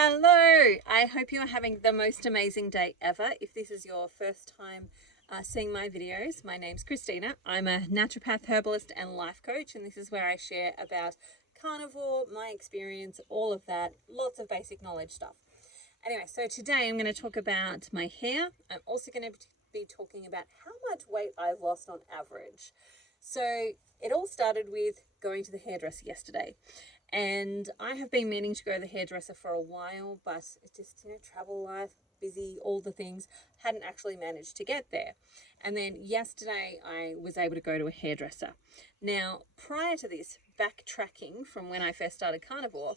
Hello, I hope you are having the most amazing day ever. If this is your first time seeing my videos, my name's Christina. I'm a naturopath, herbalist and life coach, and this is where I share about carnivore, my experience, all of that, lots of basic knowledge stuff. Anyway, so today I'm going to talk about my hair. I'm also going to be talking about how much weight I've lost on average. So it all started with going to the hairdresser yesterday. And I have been meaning to go to the hairdresser for a while, but it just, travel life, busy, all the things, hadn't actually managed to get there. And then yesterday I was able to go to a hairdresser. Now, prior to this, backtracking from when I first started Carnivore,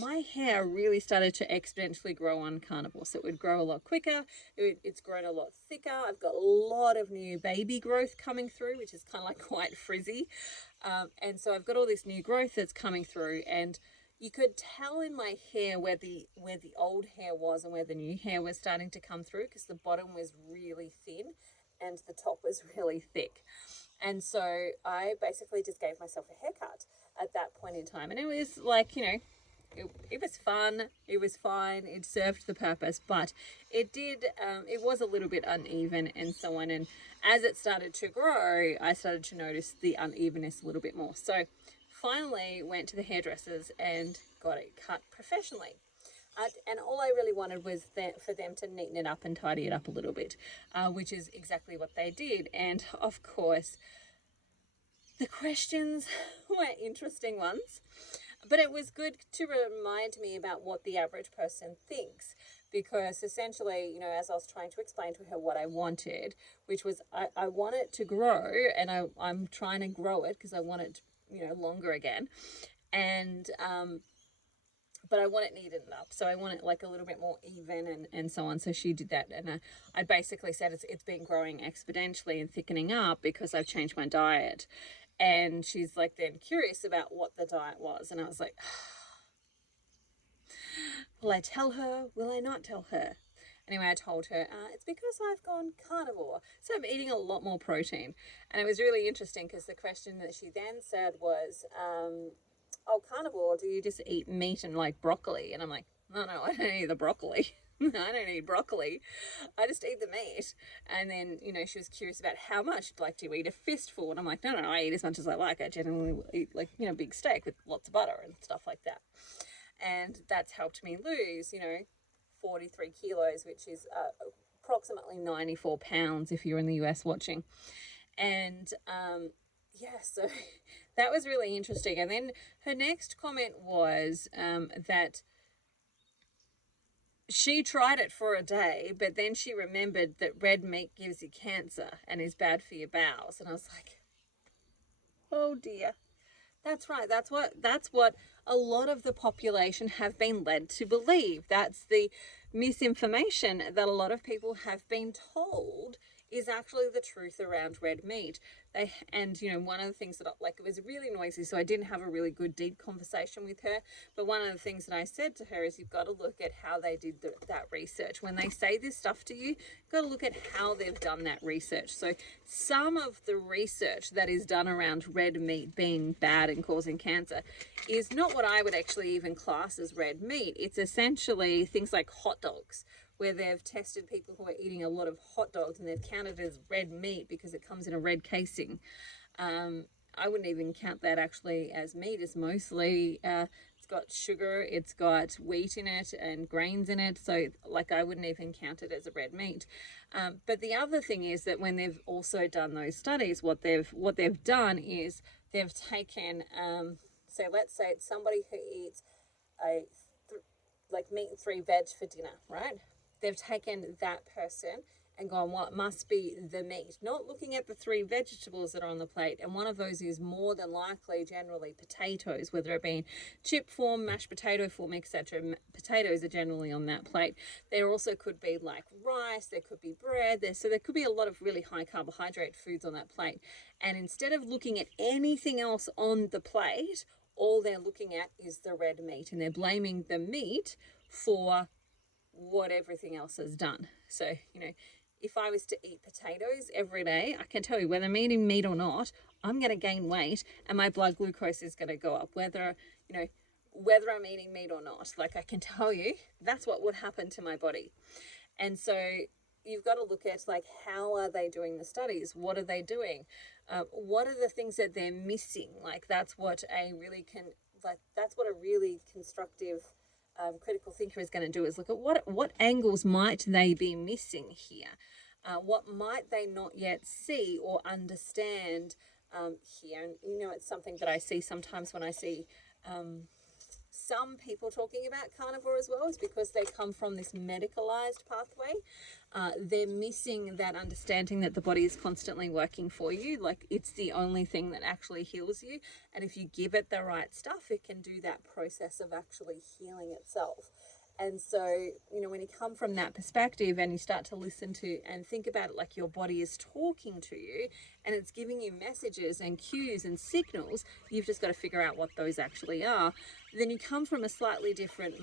my hair really started to exponentially grow on Carnivore. So it would grow a lot quicker. It's grown a lot thicker. I've got a lot of new baby growth coming through, which is kind of like quite frizzy. And so I've got all this new growth that's coming through, and you could tell in my hair where the old hair was and where the new hair was starting to come through, because the bottom was really thin and the top was really thick. And so I basically just gave myself a haircut at that point in time. And it was like, it was fun, it was fine, it served the purpose, but it was a little bit uneven and so on. And as it started to grow, I started to notice the unevenness a little bit more. So finally went to the hairdressers and got it cut professionally. And all I really wanted was for them to neaten it up and tidy it up a little bit, which is exactly what they did. And of course, the questions were interesting ones, but it was good to remind me about what the average person thinks, because essentially, as I was trying to explain to her what I wanted, which was I want it to grow, and I'm trying to grow it because I want it, longer again. And but I want it neatened up. So I want it like a little bit more even and so on. So she did that. And I basically said it's been growing exponentially and thickening up because I've changed my diet. And she's like then curious about what the diet was. And I was like, will I tell her? Will I not tell her? Anyway, I told her, it's because I've gone carnivore. So I'm eating a lot more protein. And it was really interesting because the question that she then said was, oh, carnivore, do you just eat meat and like broccoli? And I'm like, no, I don't eat the broccoli. I don't eat broccoli. I just eat the meat. And then, she was curious about how much. Like, do you eat a fistful? And I'm like, no, I eat as much as I like. I generally eat like, big steak with lots of butter and stuff like that. And that's helped me lose, 43 kilos, which is approximately 94 pounds if you're in the US watching. And, so that was really interesting. And then her next comment was that she tried it for a day, but then she remembered that red meat gives you cancer and is bad for your bowels. And I was like, oh dear. That's right. That's what a lot of the population have been led to believe. That's the misinformation that a lot of people have been told is actually the truth around red meat. One of the things that it was really noisy, so I didn't have a really good deep conversation with her. But one of the things that I said to her is, you've got to look at how they did that research. When they say this stuff to you, you've got to look at how they've done that research. So some of the research that is done around red meat being bad and causing cancer is not what I would actually even class as red meat. It's essentially things like hot dogs, where they've tested people who are eating a lot of hot dogs and they've counted it as red meat because it comes in a red casing. I wouldn't even count that actually as meat. It's mostly, it's got sugar, it's got wheat in it and grains in it. So I wouldn't even count it as a red meat. But the other thing is that when they've also done those studies, what they've done is they've taken, so let's say it's somebody who eats meat and 3 veg for dinner, right? They've taken that person and gone, what must be the meat? Not looking at the 3 vegetables that are on the plate. And one of those is more than likely generally potatoes, whether it be in chip form, mashed potato form, etc. Potatoes are generally on that plate. There also could be like rice, there could be bread, so there could be a lot of really high carbohydrate foods on that plate. And instead of looking at anything else on the plate, all they're looking at is the red meat, and they're blaming the meat for what everything else has done. So, if I was to eat potatoes every day, I can tell you whether I'm eating meat or not, I'm going to gain weight and my blood glucose is going to go up. Whether, whether I'm eating meat or not. Like, I can tell you that's what would happen to my body. And so you've got to look at, like, how are they doing the studies? What are they doing? What are the things that they're missing? Like, that's what a really constructive critical thinker is going to do, is look at what angles might they be missing here? What might they not yet see or understand here? And, you know, it's something that I see sometimes when I see some people talking about carnivore as well, is because they come from this medicalized pathway. They're missing that understanding that the body is constantly working for you. Like, it's the only thing that actually heals you. And if you give it the right stuff, it can do that process of actually healing itself. And so, you know, when you come from that perspective and you start to listen to and think about it like your body is talking to you and it's giving you messages and cues and signals, you've just got to figure out what those actually are. Then you come from a slightly different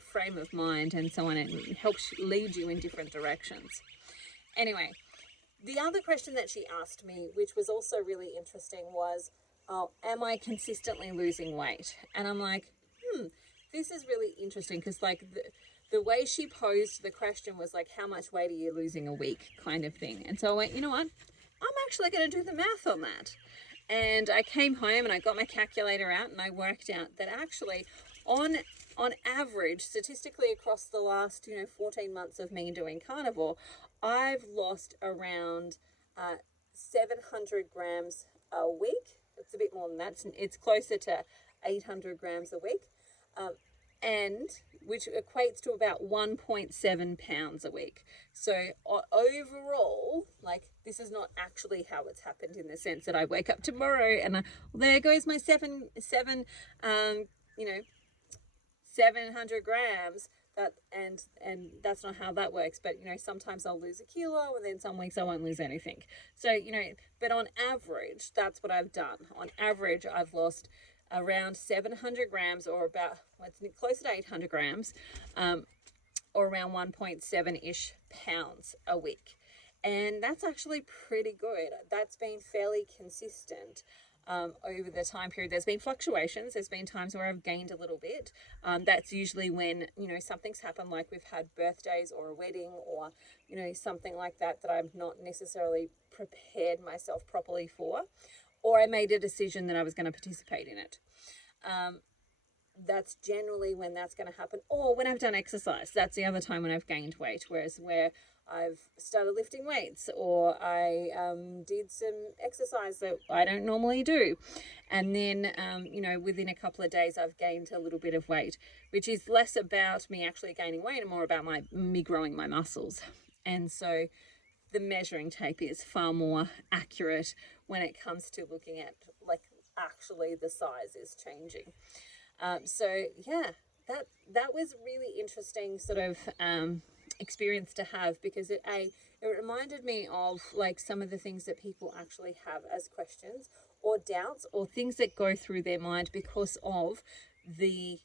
frame of mind and so on, and it helps lead you in different directions. Anyway, the other question that she asked me, which was also really interesting, was, am I consistently losing weight? And I'm like, this is really interesting, because like the way she posed the question was like, how much weight are you losing a week, kind of thing. And so I went, you know what, I'm actually going to do the math on that. And I came home and I got my calculator out and I worked out that actually on average, statistically across the last 14 months of me doing carnivore, I've lost around 700 grams a week. It's a bit more than that. It's closer to 800 grams a week. And which equates to about 1.7 pounds a week. So overall, like, this is not actually how it's happened, in the sense that I wake up tomorrow and there goes my 700 grams. And that's not how that works. But sometimes I'll lose a kilo, and then some weeks I won't lose anything. So but on average, that's what I've done. On average, I've lost around 700 grams, or about, it's closer to 800 grams, or around 1.7-ish pounds a week. And that's actually pretty good. That's been fairly consistent over the time period. There's been fluctuations. There's been times where I've gained a little bit. That's usually when, something's happened, like we've had birthdays or a wedding or, something like that I'm not necessarily prepared myself properly for. Or I made a decision that I was going to participate in it. That's generally when that's going to happen. Or when I've done exercise, that's the other time when I've gained weight. Whereas where I've started lifting weights, or I did some exercise that I don't normally do. And then, within a couple of days, I've gained a little bit of weight, which is less about me actually gaining weight and more about me growing my muscles. And so the measuring tape is far more accurate when it comes to looking at, like, actually the size is changing. So yeah, that was really interesting sort of experience to have, because it reminded me of, like, some of the things that people actually have as questions or doubts or things that go through their mind because of the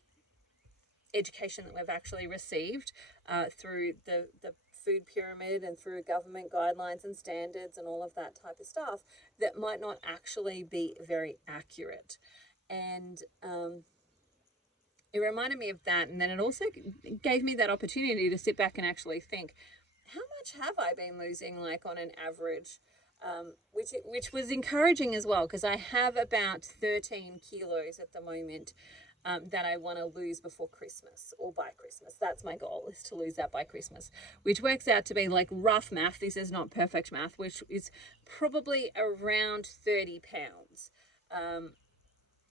education that we've actually received through the food pyramid and through government guidelines and standards and all of that type of stuff, that might not actually be very accurate. And it reminded me of that. And then it also gave me that opportunity to sit back and actually think, how much have I been losing, like, on an average? Which was encouraging as well, because I have about 13 kilos at the moment that I want to lose before Christmas, or by Christmas. That's my goal, is to lose that by Christmas, which works out to be, like, rough math. This is not perfect math, which is probably around 30 pounds.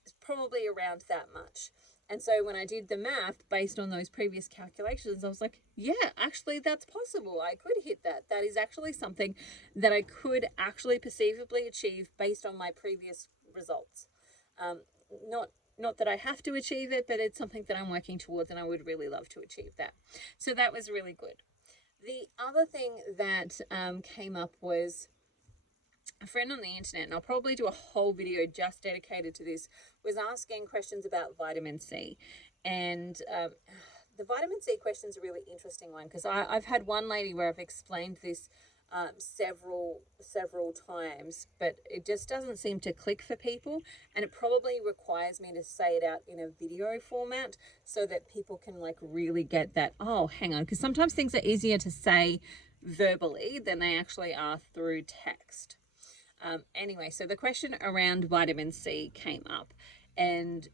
It's probably around that much. And so when I did the math based on those previous calculations, I was like, yeah, actually that's possible. I could hit that. That is actually something that I could actually perceivably achieve based on my previous results. Not that I have to achieve it, but it's something that I'm working towards, and I would really love to achieve that. So that was really good. The other thing that came up was a friend on the internet, and I'll probably do a whole video just dedicated to this, was asking questions about vitamin C. And the vitamin C question is a really interesting one, because I've had one lady where I've explained this several times, but it just doesn't seem to click for people, and it probably requires me to say it out in a video format so that people can like really get that, oh, hang on, because sometimes things are easier to say verbally than they actually are through text. Anyway, so the question around vitamin C came up, and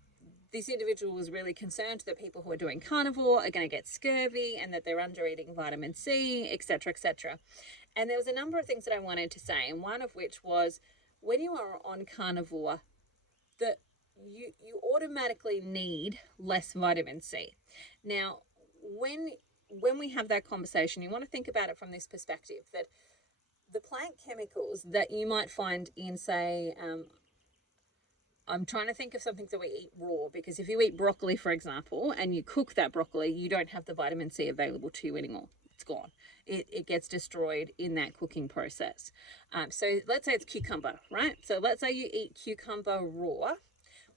this individual was really concerned that people who are doing carnivore are going to get scurvy and that they're under eating vitamin C, etc., etc. And there was a number of things that I wanted to say, and one of which was when you are on carnivore, that you automatically need less vitamin C. Now, when we have that conversation, you want to think about it from this perspective, that the plant chemicals that you might find in, say, I'm trying to think of something that we eat raw, because if you eat broccoli, for example, and you cook that broccoli, you don't have the vitamin C available to you anymore. It's gone. It gets destroyed in that cooking process. So let's say it's cucumber, right? So let's say you eat cucumber raw.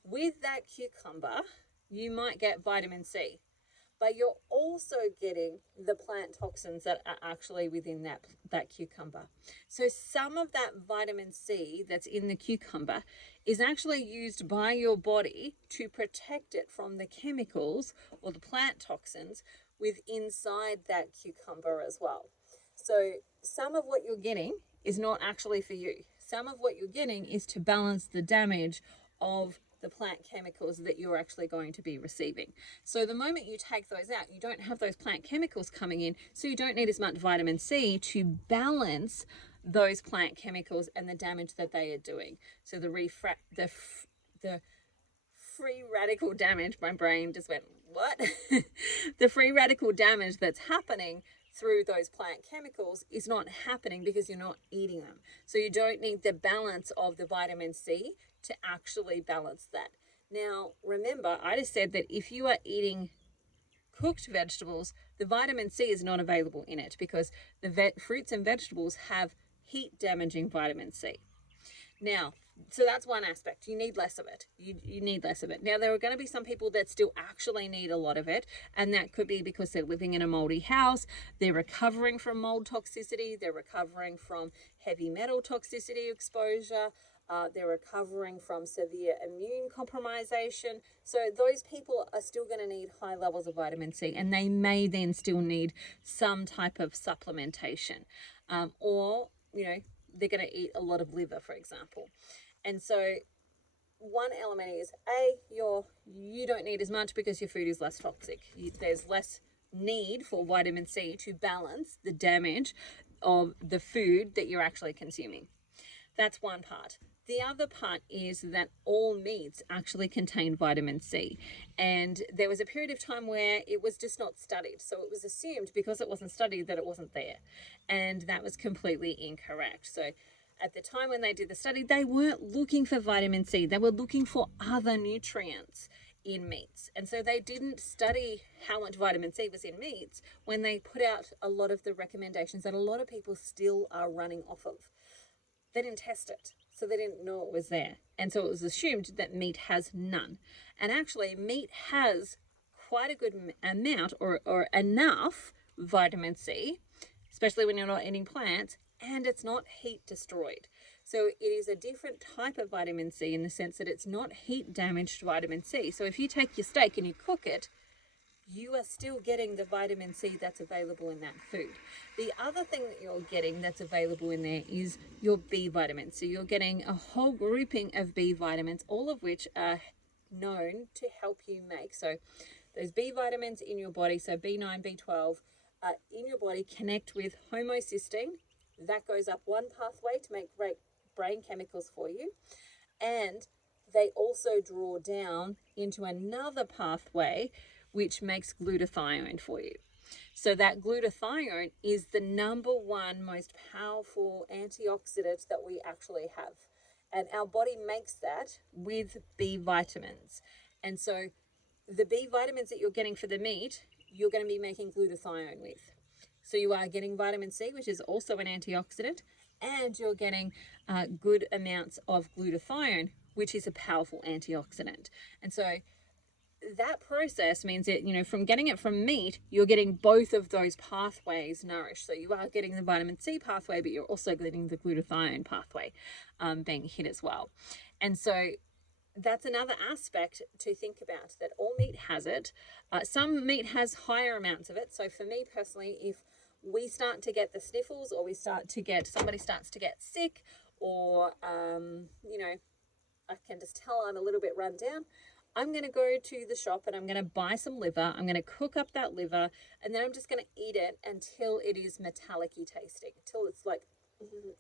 With that cucumber, you might get vitamin C, but you're also getting the plant toxins that are actually within that cucumber. So some of that vitamin C that's in the cucumber is actually used by your body to protect it from the chemicals or the plant toxins with inside that cucumber as well. So some of what you're getting is not actually for you. Some of what you're getting is to balance the damage of the plant chemicals that you're actually going to be receiving. So the moment you take those out, you don't have those plant chemicals coming in, so you don't need as much vitamin C to balance those plant chemicals and the damage that they are doing. So the free radical damage, my brain just went, what? The free radical damage that's happening through those plant chemicals is not happening because you're not eating them. So you don't need the balance of the vitamin C to actually balance that. Now, remember, I just said that if you are eating cooked vegetables, the vitamin C is not available in it because the fruits and vegetables have heat damaging vitamin C. Now, so that's one aspect. You need less of it. You need less of it. Now, there are going to be some people that still actually need a lot of it, and that could be because they're living in a moldy house, they're recovering from mold toxicity, they're recovering from heavy metal toxicity exposure, they're recovering from severe immune compromisation. So those people are still going to need high levels of vitamin C, and they may then still need some type of supplementation, or, they're going to eat a lot of liver, for example. And so one element is, you don't need as much because your food is less toxic. There's less need for vitamin C to balance the damage of the food that you're actually consuming. That's one part. The other part is that all meats actually contain vitamin C. And there was a period of time where it was just not studied. So it was assumed because it wasn't studied that it wasn't there. And that was completely incorrect. So at the time when they did the study, they weren't looking for vitamin C. They were looking for other nutrients in meats. And so they didn't study how much vitamin C was in meats when they put out a lot of the recommendations that a lot of people still are running off of. They didn't test it, so they didn't know it was there. And so it was assumed that meat has none. And actually, meat has quite a good amount or enough vitamin C, especially when you're not eating plants, and it's not heat destroyed. So it is a different type of vitamin C in the sense that it's not heat damaged vitamin C. So if you take your steak and you cook it, you are still getting the vitamin C that's available in that food. The other thing that you're getting that's available in there is your B vitamins. So you're getting a whole grouping of B vitamins, all of which are known to help you make. So those B vitamins in your body, so B9, B12, in your body connect with homocysteine. That goes up one pathway to make brain chemicals for you. And they also draw down into another pathway which makes glutathione for you. So that glutathione is the number one most powerful antioxidant that we actually have. And our body makes that with B vitamins. And so the B vitamins that you're getting for the meat, you're going to be making glutathione with. So you are getting vitamin C, which is also an antioxidant, and you're getting good amounts of glutathione, which is a powerful antioxidant. And so that process means that, you know, from getting it from meat, you're getting both of those pathways nourished. So you are getting the vitamin C pathway, but you're also getting the glutathione pathway being hit as well. And so that's another aspect to think about, that all meat has it. Some meat has higher amounts of it. So for me personally, if we start to get the sniffles, or somebody starts to get sick, or, you know, I can just tell I'm a little bit run down, I'm going to go to the shop and I'm going to buy some liver. I'm going to cook up that liver, and then I'm just going to eat it until it is metallic-y tasting, until it's like,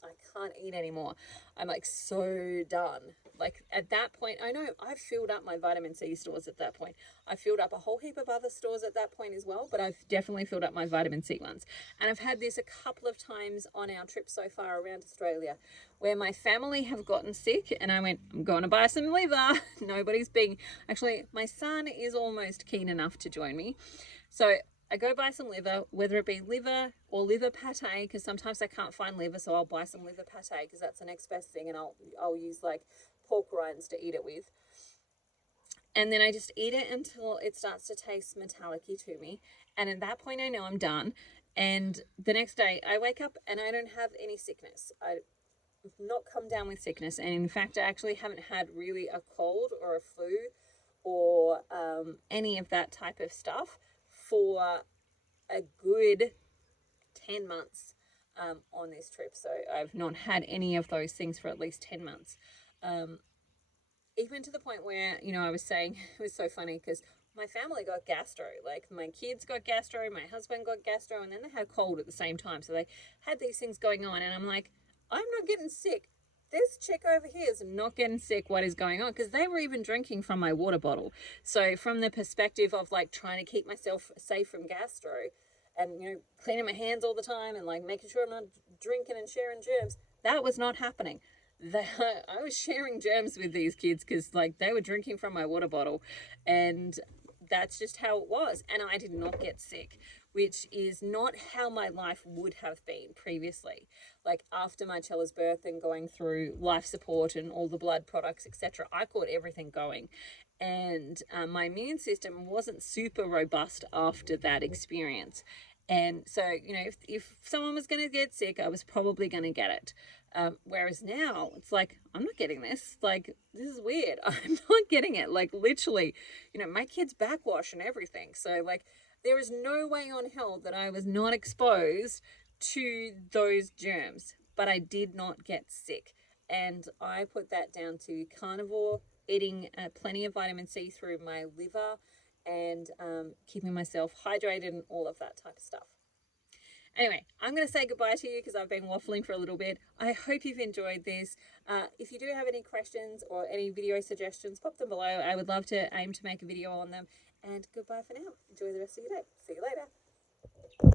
I can't eat anymore. I'm like so done. Like at that point, I know I've filled up my vitamin C stores at that point. I filled up a whole heap of other stores at that point as well, but I've definitely filled up my vitamin C ones. And I've had this a couple of times on our trip so far around Australia, where my family have gotten sick and I went, I'm going to buy some liver. Actually, my son is almost keen enough to join me. So I go buy some liver, whether it be liver or liver pate, because sometimes I can't find liver, so I'll buy some liver pate because that's the next best thing, and I'll use like pork rinds to eat it with. And then I just eat it until it starts to taste metallic-y to me. And at that point, I know I'm done. And the next day, I wake up and I don't have any sickness. I've not come down with sickness. And in fact, I actually haven't had really a cold or a flu or any of that type of stuff for a good 10 months on this trip. So I've not had any of those things for at least 10 months. Even to the point where, you know, I was saying, it was so funny because my family got gastro. Like my kids got gastro, my husband got gastro, and then they had a cold at the same time. So they had these things going on, and I'm like, I'm not getting sick. This chick over here is not getting sick. What is going on? Because they were even drinking from my water bottle. So from the perspective of like trying to keep myself safe from gastro, and, you know, cleaning my hands all the time and like making sure I'm not drinking and sharing germs, that was not happening. I was sharing germs with these kids because like they were drinking from my water bottle, and that's just how it was. And I did not get sick, which is not how my life would have been previously. Like after my Chella's birth and going through life support and all the blood products, etc., I caught everything going. And my immune system wasn't super robust after that experience. And so, you know, if someone was going to get sick, I was probably going to get it. Whereas now it's like, I'm not getting this. Like, this is weird. I'm not getting it. Like, literally, you know, my kids backwash and everything. So, like, there is no way on hell that I was not exposed to those germs, but I did not get sick. And I put that down to carnivore, eating plenty of vitamin C through my liver, and keeping myself hydrated and all of that type of stuff. Anyway, I'm going to say goodbye to you because I've been waffling for a little bit. I hope you've enjoyed this. If you do have any questions or any video suggestions, pop them below. I would love to aim to make a video on them. And goodbye for now. Enjoy the rest of your day. See you later.